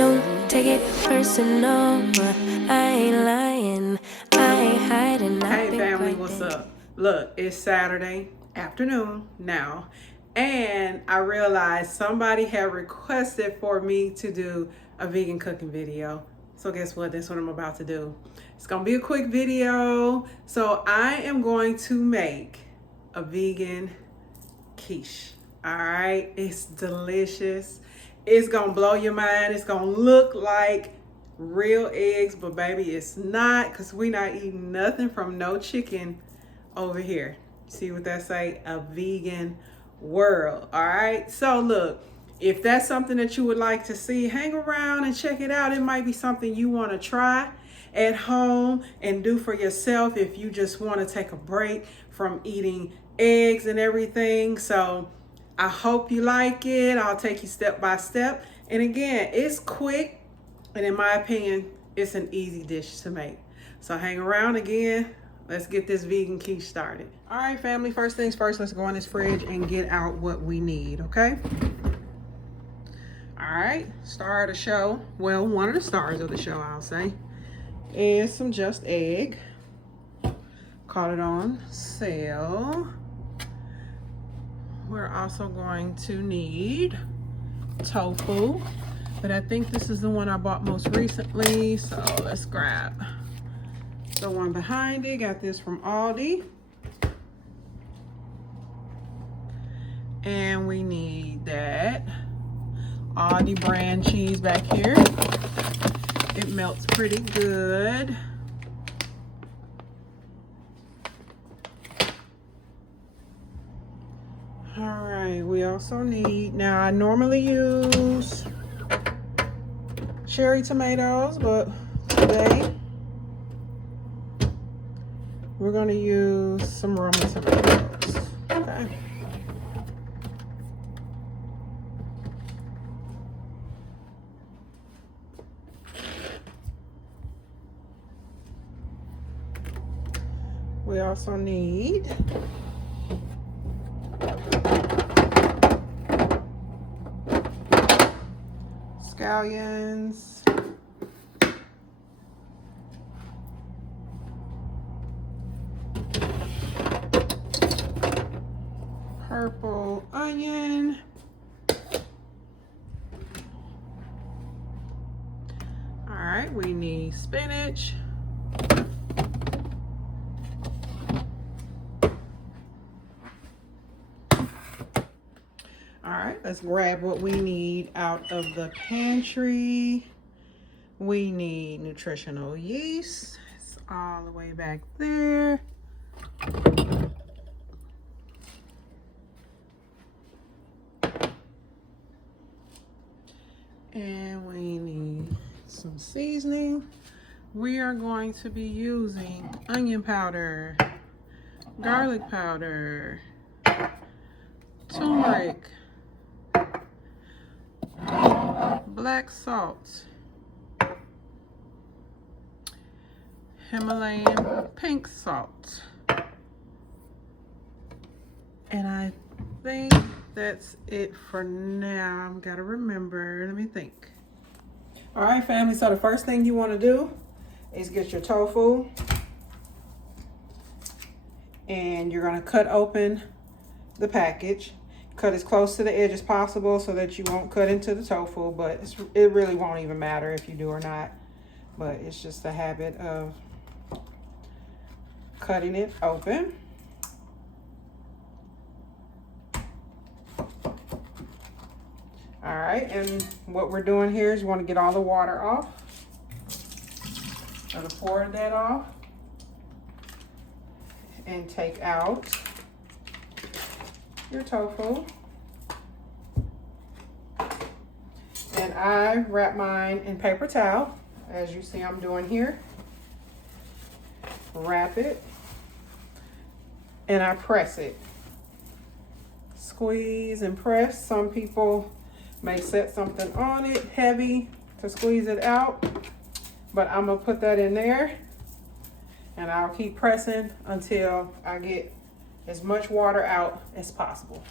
Don't take it personal. I ain't lying. I ain't hiding. Hey family, what's up? Look, it's Saturday afternoon now, and I realized somebody had requested for me to do a vegan cooking video. So guess what? That's what I'm about to do. It's gonna be a quick video. So I am going to make a vegan quiche. All right, it's delicious. It's gonna blow your mind. It's gonna look like real eggs, but baby, it's not, because we not eating nothing from no chicken over here. See what that say? A vegan world. All right, so look, if that's something that you would like to see, hang around and check it out. It might be something you want to try at home and do for yourself if you just want to take a break from eating eggs and everything. So I hope you like it. I'll take you step by step. And again, it's quick. And in my opinion, it's an easy dish to make. So hang around again. Let's get this vegan quiche started. All right, family, first things first, let's go in this fridge and get out what we need, okay? All right, star of the show. Well, one of the stars of the show, I'll say, is some Just Egg. Caught it on sale. We're also going to need tofu, but I think this is the one I bought most recently, so let's grab the one behind it. Got this from Aldi. And we need that Aldi brand cheese back here. It melts pretty good. All right, we also need, now I normally use cherry tomatoes, but today we're gonna use some Roman tomatoes, okay? We also need scallions, purple onion, all right, we need spinach, all right, let's grab what we need out of the pantry. We need nutritional yeast. It's all the way back there. And we need some seasoning. We are going to be using onion powder, garlic powder, turmeric, black salt, Himalayan pink salt. And I think that's it for now. I've got to remember, let me think. All right, family, so the first thing you want to do is get your tofu. And you're going to cut open the package. Cut as close to the edge as possible so that you won't cut into the tofu, but it really won't even matter if you do or not. But it's just a habit of cutting it open. All right, and what we're doing here is you want to get all the water off. Gonna pour that off and take out your tofu. And I wrap mine in paper towel, as you see I'm doing here. Wrap it and I press it. Squeeze and press. Some people may set something on it heavy to squeeze it out, but I'm gonna put that in there and I'll keep pressing until I get as much water out as possible.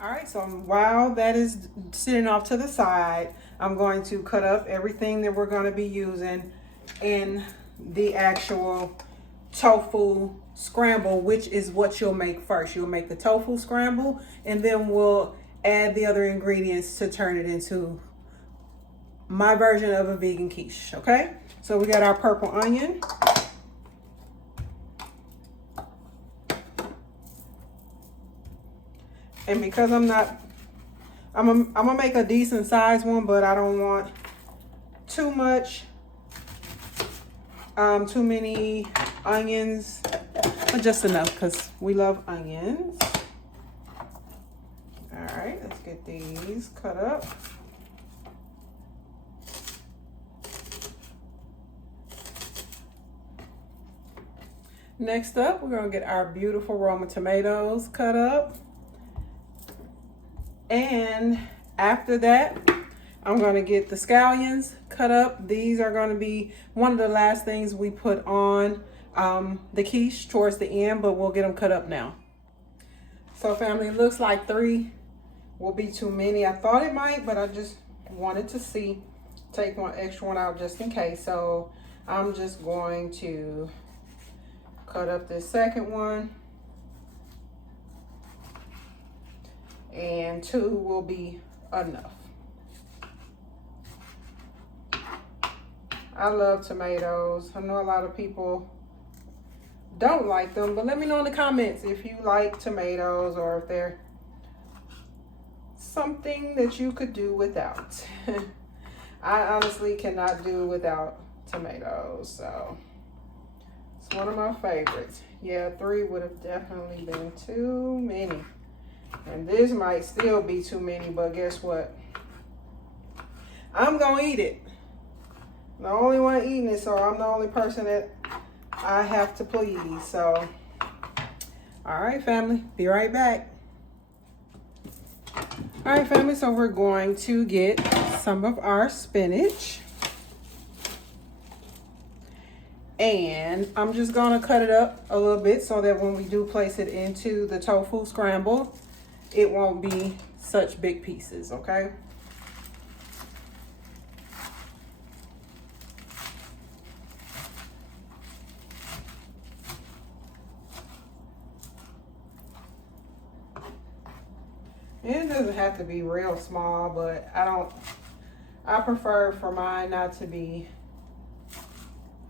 All right, so while that is sitting off to the side, I'm going to cut up everything that we're going to be using in the actual tofu scramble, which is what you'll make first. You'll make the tofu scramble, and then we'll add the other ingredients to turn it into my version of a vegan quiche, okay? So we got our purple onion. And because I'm gonna make a decent sized one, but I don't want too much, too many onions, but just enough because we love onions. All right, let's get these cut up. Next up, we're gonna get our beautiful Roma tomatoes cut up. And after that, I'm gonna get the scallions cut up. These are gonna be one of the last things we put on the quiche towards the end, but we'll get them cut up now. So family, it looks like 3 will be too many. I thought it might, but I just wanted to see, take one extra one out just in case. So I'm just going to cut up this second one. And 2 will be enough. I love tomatoes. I know a lot of people don't like them, but let me know in the comments if you like tomatoes or if they're something that you could do without. I honestly cannot do without tomatoes, so it's one of my favorites. Yeah, 3 would have definitely been too many. And this might still be too many, but guess what? I'm gonna eat it. The only one eating it, so I'm the only person that I have to please. So, all right, family, be right back. All right, family, so we're going to get some of our spinach. And I'm just gonna cut it up a little bit so that when we do place it into the tofu scramble, it won't be such big pieces, okay? And it doesn't have to be real small, but I prefer for mine not to be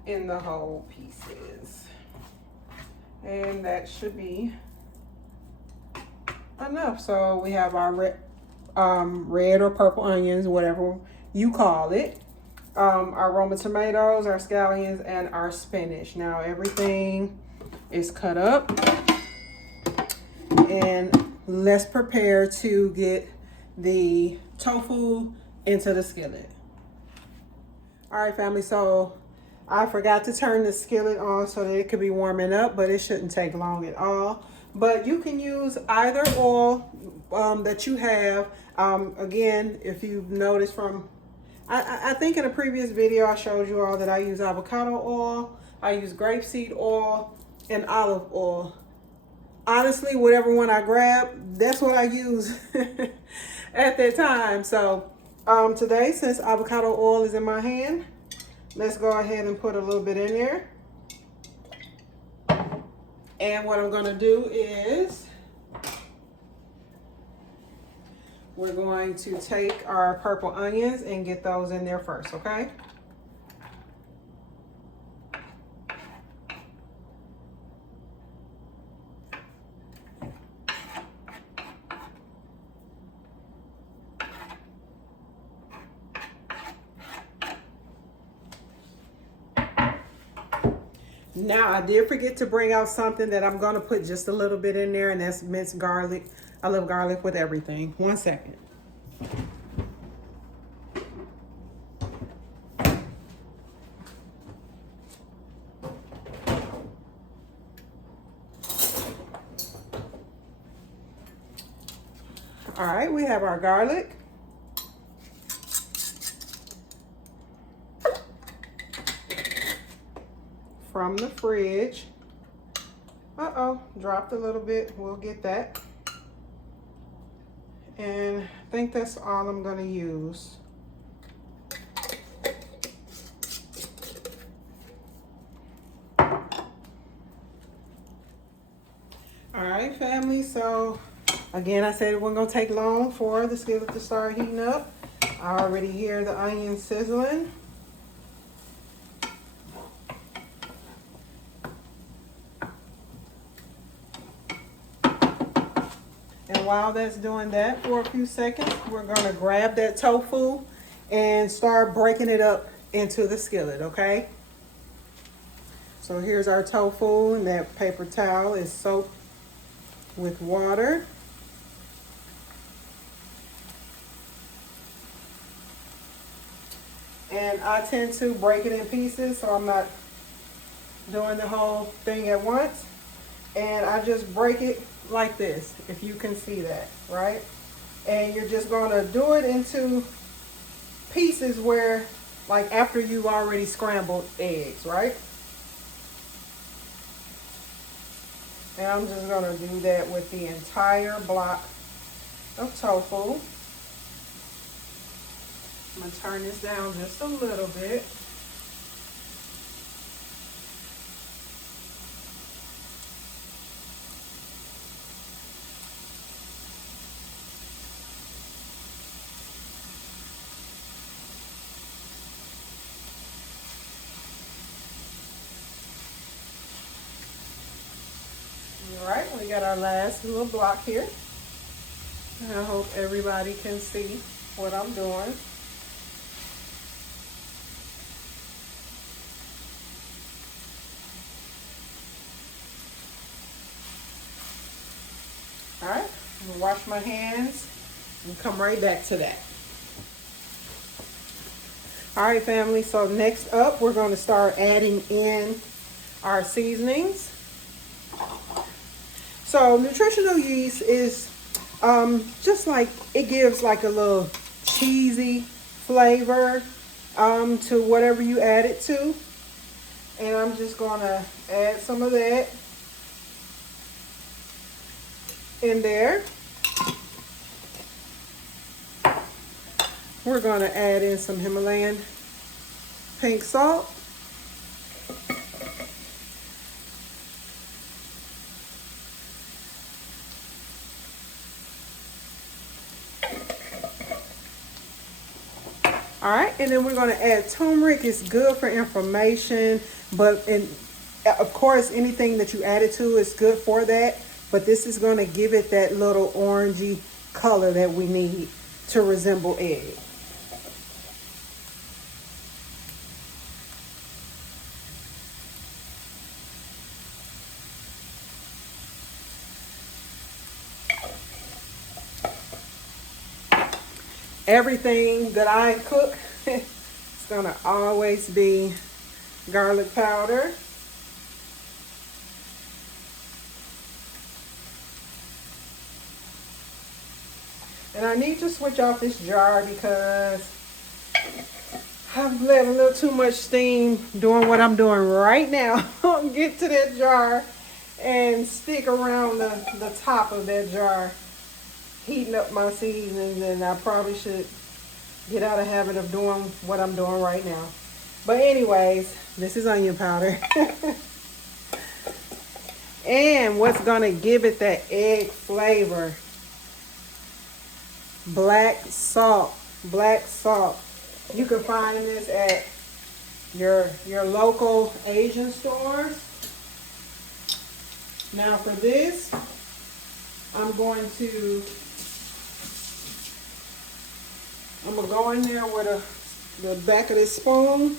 in the whole pieces. And that should be enough. So we have our red or purple onions, whatever you call it, our Roma tomatoes, our scallions, and our spinach. Now everything is cut up, and let's prepare to get the tofu into the skillet. All right, family, so I forgot to turn the skillet on so that it could be warming up, but it shouldn't take long at all. But you can use either oil that you have. Again, if you've noticed from, I think in a previous video I showed you all that I use avocado oil, I use grapeseed oil, and olive oil. Honestly, whatever one I grab, that's what I use at that time. So today, since avocado oil is in my hand, let's go ahead and put a little bit in there. And what I'm gonna do is we're going to take our purple onions and get those in there first, okay? Now, I did forget to bring out something that I'm going to put just a little bit in there, and that's minced garlic. I love garlic with everything. 1 second. All right, we have our garlic. From the fridge. Uh-oh, dropped a little bit. We'll get that. And I think that's all I'm gonna use right, family, so again, I said it wasn't gonna take long for the skillet to start heating up. I already hear the onions sizzling. And while that's doing that for a few seconds, we're gonna grab that tofu and start breaking it up into the skillet, okay? So here's our tofu, and that paper towel is soaked with water. And I tend to break it in pieces, so I'm not doing the whole thing at once. And I just break it like this, if you can see that, right? And you're just gonna do it into pieces where, like after you've already scrambled eggs, right? And I'm just gonna do that with the entire block of tofu. I'm gonna turn this down just a little bit. All right, we got our last little block here. I hope everybody can see what I'm doing. All right, I'm gonna wash my hands and come right back to that. All right, family, so next up, we're gonna start adding in our seasonings. So nutritional yeast is just like, it gives like a little cheesy flavor to whatever you add it to. And I'm just gonna add some of that in there. We're gonna add in some Himalayan pink salt. All right, and then we're gonna add turmeric. It's good for inflammation, but of course, anything that you add it to is good for that. But this is gonna give it that little orangey color that we need to resemble egg. Everything that I cook, it's gonna always be garlic powder. And I need to switch off this jar because I've let a little too much steam doing what I'm doing right now. Get to that jar and stick around the top of that jar, heating up my seasonings, and I probably should get out of habit of doing what I'm doing right now. But anyways, this is onion powder. And what's gonna give it that egg flavor? Black salt. Black salt. You can find this at your local Asian stores. Now for this, I'm gonna go in there with the back of this spoon,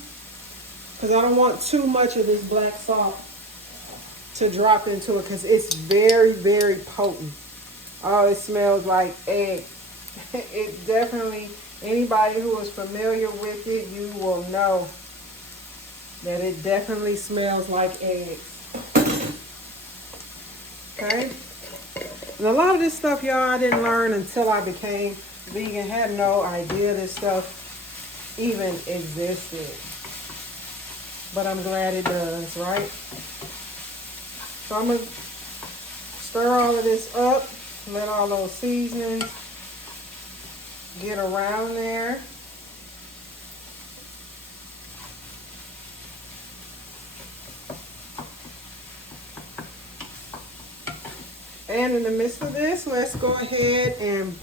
because I don't want too much of this black salt to drop into it, because it's very, very potent. Oh, it smells like egg. It definitely, anybody who is familiar with it, you will know that it definitely smells like eggs. Okay? And a lot of this stuff, y'all, I didn't learn until I became vegan. Had no idea this stuff even existed. But I'm glad it does, right? So I'm going to stir all of this up. Let all those seasonings get around there. And in the midst of this, let's go ahead and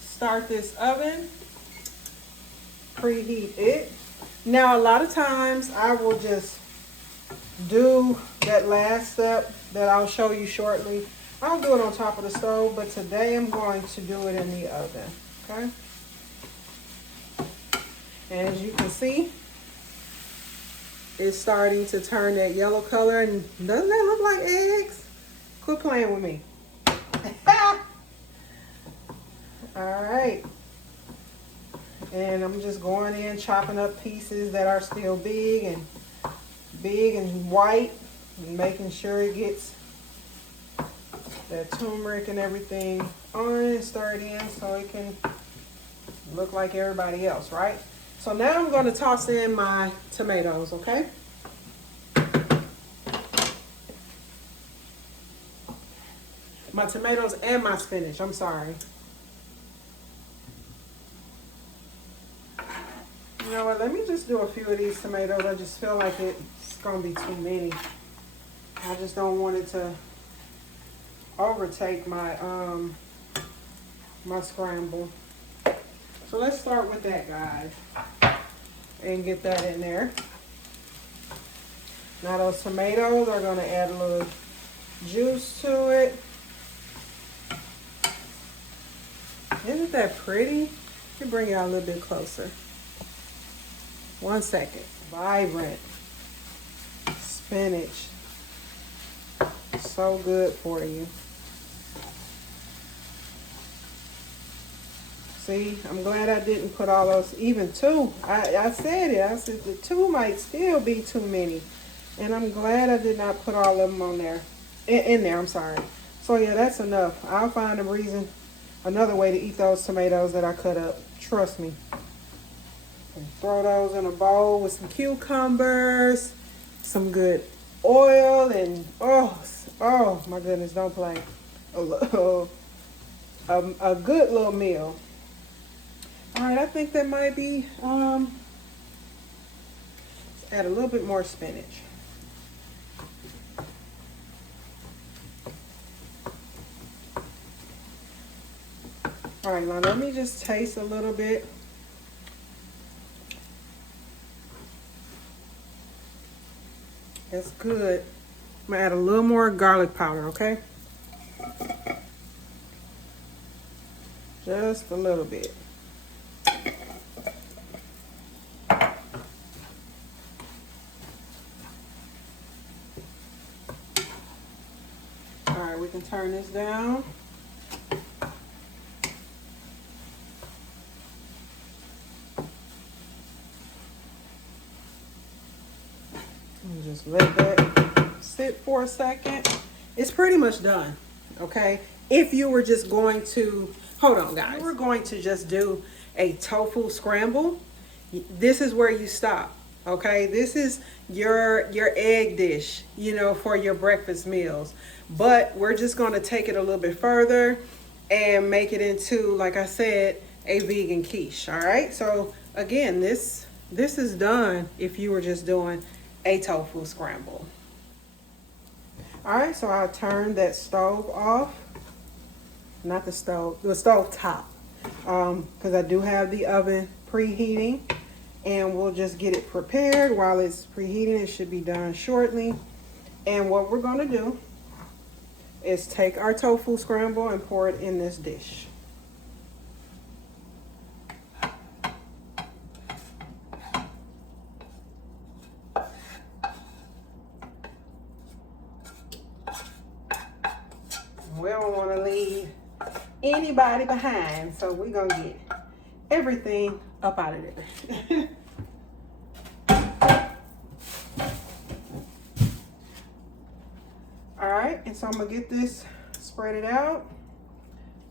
start this oven. Preheat it. Now, a lot of times I will just do that last step that I'll show you shortly. I'll do it on top of the stove, but today I'm going to do it in the oven, okay? And as you can see, it's starting to turn that yellow color. And doesn't that look like eggs? Quit playing with me. All right. And I'm just going in, chopping up pieces that are still big and white, and making sure it gets that turmeric and everything on and stirred in so it can look like everybody else, right? So now I'm going to toss in my tomatoes, okay? My tomatoes and my spinach, I'm sorry. You know what, let me just do a few of these tomatoes. I just feel like it's going to be too many. I just don't want it to overtake my my scramble. So let's start with that, guys, and get that in there. Now those tomatoes are going to add a little juice to it. Isn't that pretty? Let me bring y'all a little bit closer. 1 second. Vibrant spinach. So good for you. See, I'm glad I didn't put all those, even two. I said it. I said the two might still be too many. And I'm glad I did not put all of them on there. In there, I'm sorry. So yeah, that's enough. I'll find a reason, another way to eat those tomatoes that I cut up. Trust me. And throw those in a bowl with some cucumbers, some good oil, and oh my goodness, don't play. A good little meal. All right, I think that might be, let's add a little bit more spinach. All right, now let me just taste a little bit. That's good. I'm gonna add a little more garlic powder, okay? Just a little bit. All right, we can turn this down. And just let that sit for a second. It's pretty much done, okay? If you were just going to, hold on guys, if you were going to just do a tofu scramble, this is where you stop, okay? This is your egg dish, you know, for your breakfast meals. But we're just going to take it a little bit further and make it into, like I said, a vegan quiche, all right? So again, this is done if you were just doing a tofu scramble. All right, so I'll turn that stove off. Not the stove, the stove top, because I do have the oven preheating, and we'll just get it prepared while it's preheating. It should be done shortly. And what we're going to do is take our tofu scramble and pour it in this dish. We don't want to leave anybody behind, so we're going to get everything up out of there. All right, and so I'm going to get this, spread it out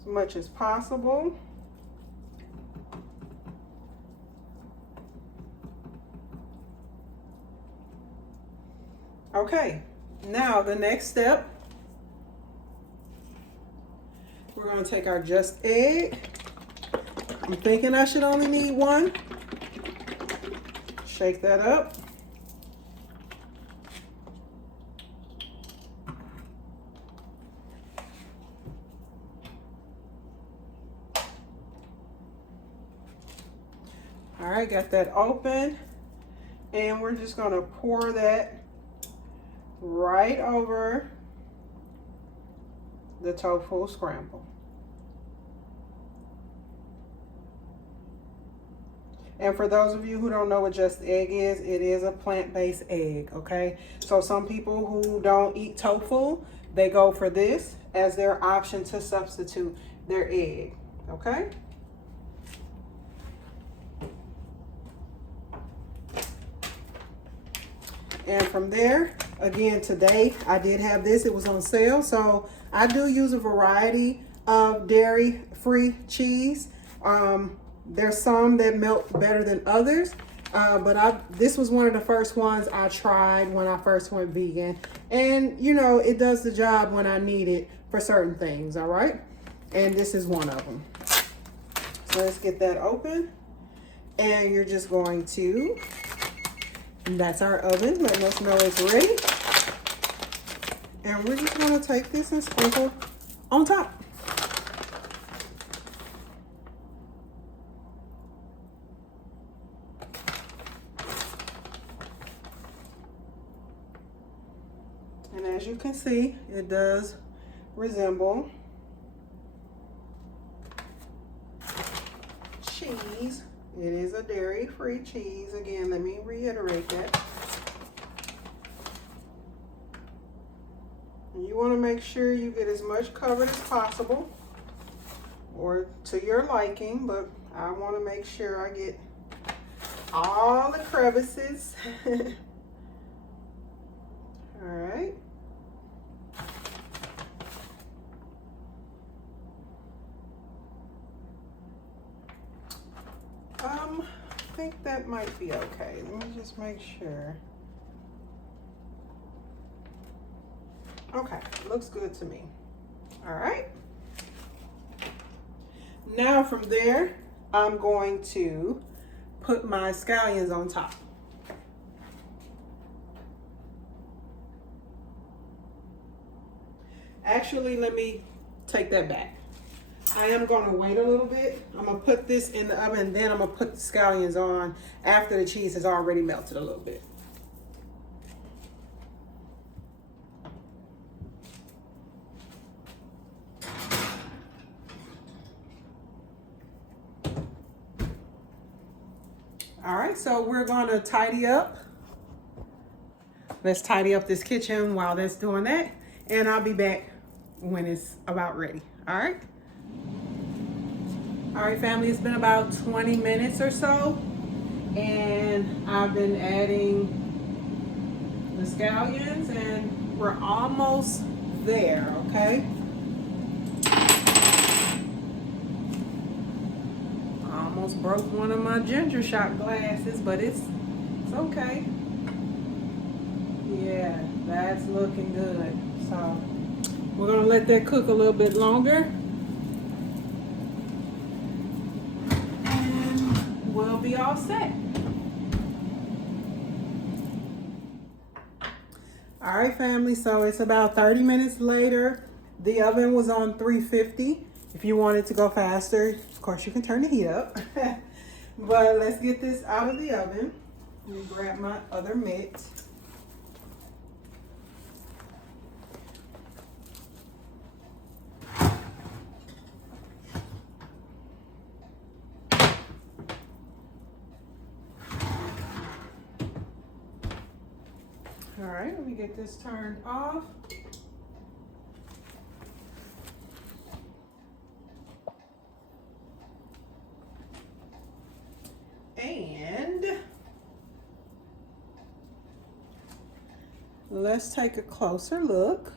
as much as possible. Okay, now the next step, we're going to take our just egg. I'm thinking I should only need one. Shake that up. All right, got that open. And we're just gonna pour that right over the tofu scramble. And for those of you who don't know what Just Egg is, it is a plant-based egg, okay? So some people who don't eat tofu, they go for this as their option to substitute their egg, okay? And from there, again, today I did have this. It was on sale. So I do use a variety of dairy-free cheese. There's some that melt better than others. But this was one of the first ones I tried when I first went vegan. And, you know, it does the job when I need it for certain things, all right? And this is one of them. So let's get that open. And you're just going to... And that's our oven, letting us know it's ready. And we're just gonna take this and sprinkle on top. And as you can see, it does resemble cheese. It is a dairy-free cheese. Again, let me reiterate that. You want to make sure you get as much covered as possible, or to your liking, but I want to make sure I get all the crevices. All right. I think that might be okay. Let me just make sure. Okay, looks good to me. All right. Now from there, I'm going to put my scallions on top. Actually, let me take that back. I am going to wait a little bit. I'm going to put this in the oven, and then I'm going to put the scallions on after the cheese has already melted a little bit. All right, so we're going to tidy up. Let's tidy up this kitchen while that's doing that, and I'll be back when it's about ready. All right. All right, family, it's been about 20 minutes or so, and I've been adding the scallions, and we're almost there, okay? I almost broke one of my ginger shot glasses, but it's okay. Yeah, that's looking good. So we're gonna let that cook a little bit longer. We'll be all set. All right, family, so it's about 30 minutes later. The oven was on 350. If you wanted to go faster, of course you can turn the heat up. But let's get this out of the oven. Let me grab my other mitt. All right, let me get this turned off. And let's take a closer look.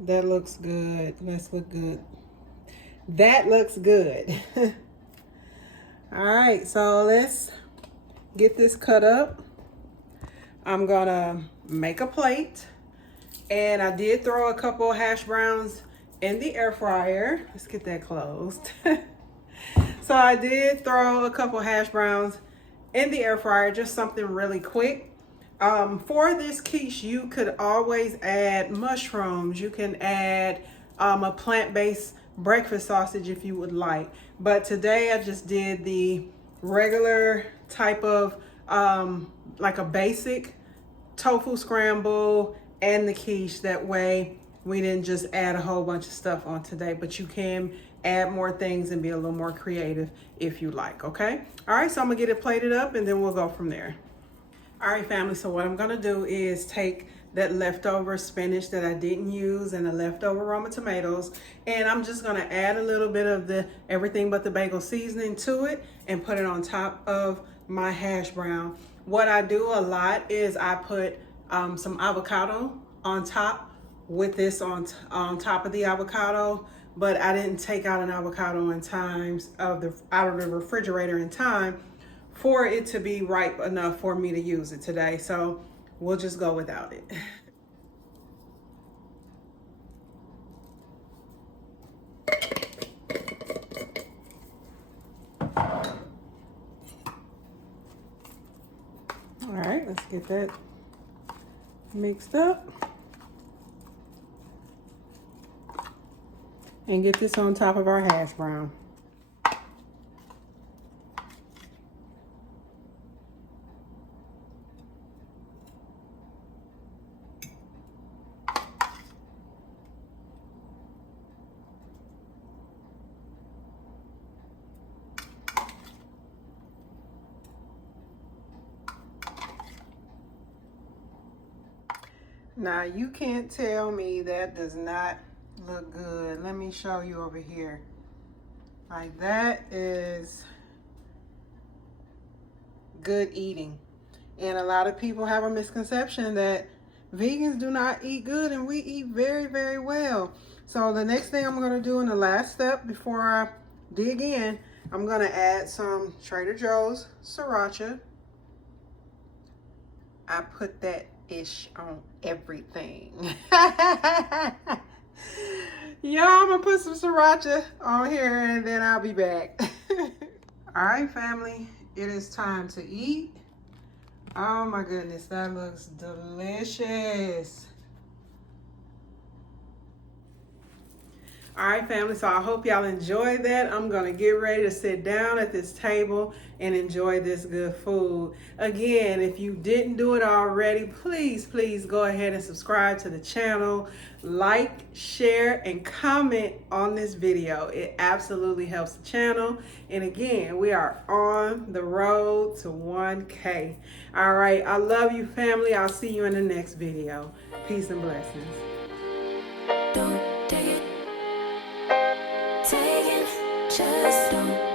That looks good. Let's look good. That looks good. All right, so let's get this cut up. I'm gonna make a plate, and I did throw a couple of hash browns in the air fryer. Let's get that closed. So I did throw a couple of hash browns in the air fryer, just something really quick. For this quiche, you could always add mushrooms. You can add a plant-based breakfast sausage if you would like. But today I just did the regular type of like a basic tofu scramble and the quiche. That way we didn't just add a whole bunch of stuff on today, but you can add more things and be a little more creative if you like. Okay, all right, so I'm gonna get it plated up and then we'll go from there. All right, family, so what I'm gonna do is take that leftover spinach that I didn't use and the leftover Roma tomatoes, and I'm just gonna add a little bit of the everything but the bagel seasoning to it and put it on top of my hash brown. What I do a lot is I put some avocado on top with this on top of the avocado, but I didn't take out an avocado in times out of the refrigerator in time for it to be ripe enough for me to use it today. So we'll just go without it. All right, let's get that mixed up and get this on top of our hash brown. Now you can't tell me that does not look good. Let me show you over here. Like, that is good eating. And a lot of people have a misconception that vegans do not eat good, and we eat very, very well. So the next thing I'm gonna do in the last step before I dig in, I'm gonna add some Trader Joe's sriracha. I put that ish on everything. Y'all, I'm gonna put some sriracha on here and then I'll be back. All right, family, it is time to eat. Oh my goodness, that looks delicious. All right, family, so I hope y'all enjoyed that. I'm gonna get ready to sit down at this table and enjoy this good food. Again, if you didn't do it already, please go ahead and subscribe to the channel, like, share, and comment on this video. It absolutely helps the channel. And again, we are on the road to 1K. All right, I love you, family. I'll see you in the next video. Peace and blessings. Don't take it, just don't.